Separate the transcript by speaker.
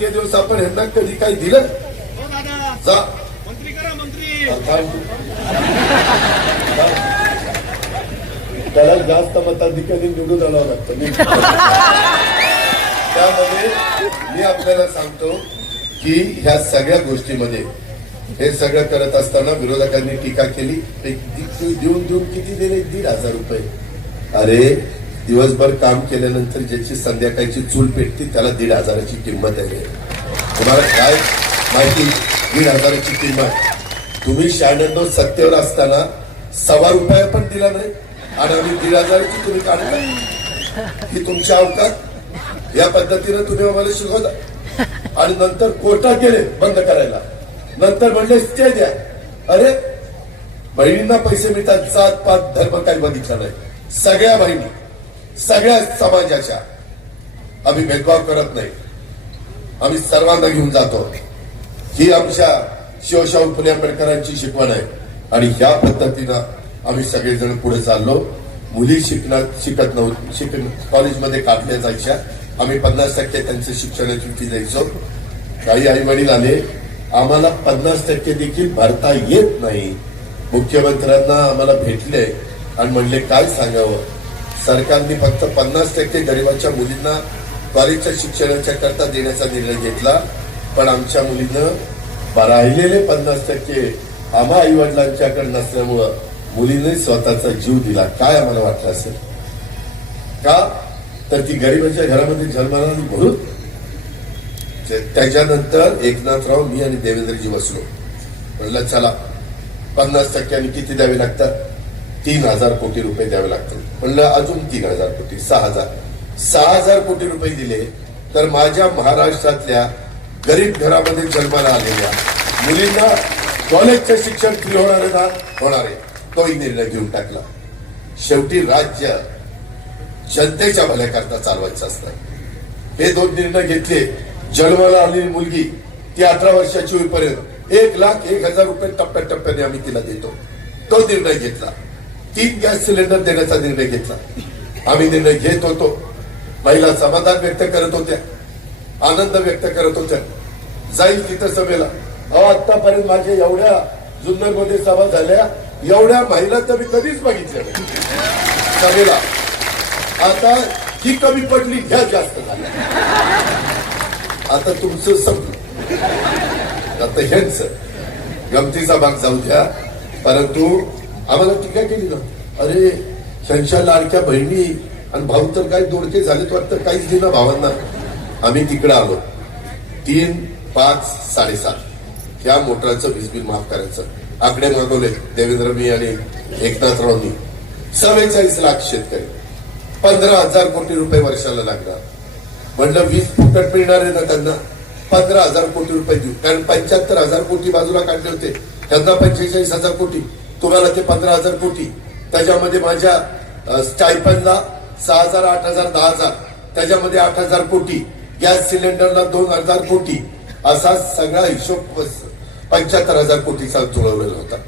Speaker 1: दिवस आपण यांना कधी काही दिलं?
Speaker 2: हो
Speaker 1: जा.
Speaker 2: मंत्री करा मंत्री.
Speaker 1: त्याला जास्त मताधिकारी निवडून आणावं लागतं त्यामध्ये मी आपल्याला सांगतो की ह्या सगळ्या गोष्टीमध्ये हे सगळं करत असताना विरोधकांनी टीका केली. देऊन देऊन किती दिले? दीड हजार रुपये. अरे दिवसभर काम केल्यानंतर ज्याची संध्याकाळची चूल पेटते त्याला दीड हजाराची किंमत आहे. तुम्हाला काय माहिती? दीड हजाराची किंमत. तुम्ही शहाण्णव सत्तेवर असताना सव्वा रुपया पण दिला नाही. आणि आम्ही दीड हजाराची तुम्ही काढता ही तुमच्या अवकात. या पद्धतीनं तुम्ही आम्हाला शिकवता. आणि नंतर कोर्टात गेले बंद करायला. नंतर म्हणले स्टे द्या. अरे बहिणींना पैसे मिळतात जात पात धर्म काही बघितला नाही. सगळ्या बहिणी. सगळ्या समाजाच्या आम्ही भेदभाव करत नाही. आम्ही सर्वांना घेऊन जातो. ही आमच्या शिवशाहू फुले आंबेडकरांची शिकवण आहे. आणि ह्या पद्धतीनं आम्ही सगळेजण पुढे चाललो. मुली शिकणार शिकत नव्हती शिक कॉलेजमध्ये काढल्या जायच्या. आम्ही पन्नास टक्के त्यांचं शिक्षणाची फी द्यायचो. काही आई वडील आले. आम्हाला पन्नास टक्के देखील भरता येत नाही. मुख्यमंत्र्यांना आम्हाला भेटले आणि म्हणले काय सांगावं? सरकारने फक्त पन्नास टक्के गरिबांच्या मुलींना कॉलेजच्या शिक्षणाच्या करता देण्याचा निर्णय घेतला. पण आमच्या मुलीनं राहिलेले पन्नास टक्के आम्हा आई वडिलांच्याकडे नसल्यामुळं मुलीने स्वतःचा जीव दिला. काय आम्हाला वाटलं असेल? का? तर ती गरिबाच्या घरामध्ये जन्माला म्हणून त्याच्यानंतर एकनाथराव मी आणि देवेंद्रजी बसलो. म्हटलं चला पन्नास टक्क्यांनी किती द्यावे लागतात? तीन हजार कोटी रुपये द्यावे लागतील. म्हणलं अजून तीन हजार कोटी सहा हजार. सहा हजार कोटी रुपये दिले तर माझ्या महाराष्ट्रातल्या गरीब घरामध्ये जन्माला आलेल्या मुलींना कॉलेजचं शिक्षण फ्री होणार आहे ना होणार आहे. तोही निर्णय घेऊन टाकला. शेवटी राज्य जनतेच्या भल्याकरता चालवायचं असतं. हे दोन निर्णय घेतले. जन्माला आलेली मुलगी ती अठरा वर्षाची होईपर्यंत एक लाख एक हजार रुपये टप्प्याटप्प्याने आम्ही तिला देतो. तो निर्णय घेतला. तीन गॅस सिलेंडर देण्याचा निर्णय घेतला. आम्ही निर्णय घेत होतो. महिला समाधान व्यक्त करत होत्या. आनंद व्यक्त करत होत्या. जाईल तिथं सभेला. अहो आतापर्यंत माझ्या एवढ्या जुन्नरमध्ये सभा झाल्या एवढ्या महिला तर मी कधीच बघितल्या नाही. सभेला. आता ही कमी पडली घ्या जास्त झाल्या. आता तुमचं संपलं. आता ह्यांच. गमतीचा भाग जाऊ द्या. परंतु आम्हाला टीका केली ना. अरे त्यांच्या लाडक्या बहिणी आणि भाऊ तर काही दोडके झालेत वाटतं काहीच दिना भावांना. आम्ही तिकडे आलो. तीन पाच साडेसात. या मोटराचं वीज बिल माफ करायचं. आकडे मागवले देवेंद्र मी आणि एकनाथरावनी सव्वेचाळीस लाख शेतकरी. पंधरा हजार कोटी रुपये वर्षाला लागणार. म्हणलं वीज फुकट मिळणार आहे ना त्यांना? पंधरा हजार कोटी रुपये देऊ. कारण पंच्याहत्तर हजार कोटी बाजूला काढले होते. त्यांना पंचेचाळीस हजार कोटी. तुम्हाला ते पंधरा हजार कोटी. त्याच्यामध्ये माझ्या स्टायपनला सहा हजार आठ हजार दहा हजार. त्याच्यामध्ये आठ हजार कोटी. गॅस सिलेंडरला दोन हजार कोटी. असा सगळा हिशोब पंच्याहत्तर हजार कोटीचा जुळवलेला होता.